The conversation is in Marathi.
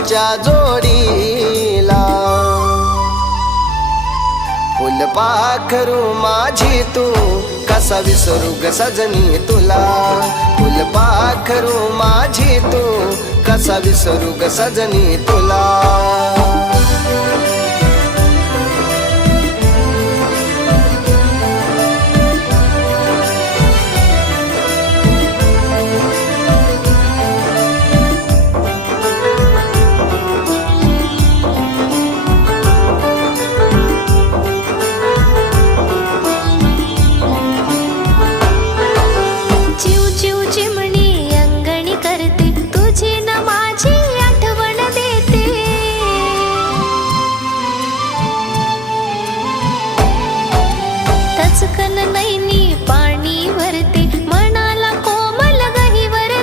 भाऊच्या जोडीला. फुलपाखरू माझी तू कसा विसरू ग सजनी तुला. फुलपाखरू माझी तू कसा विसरू ग सजनी तुला.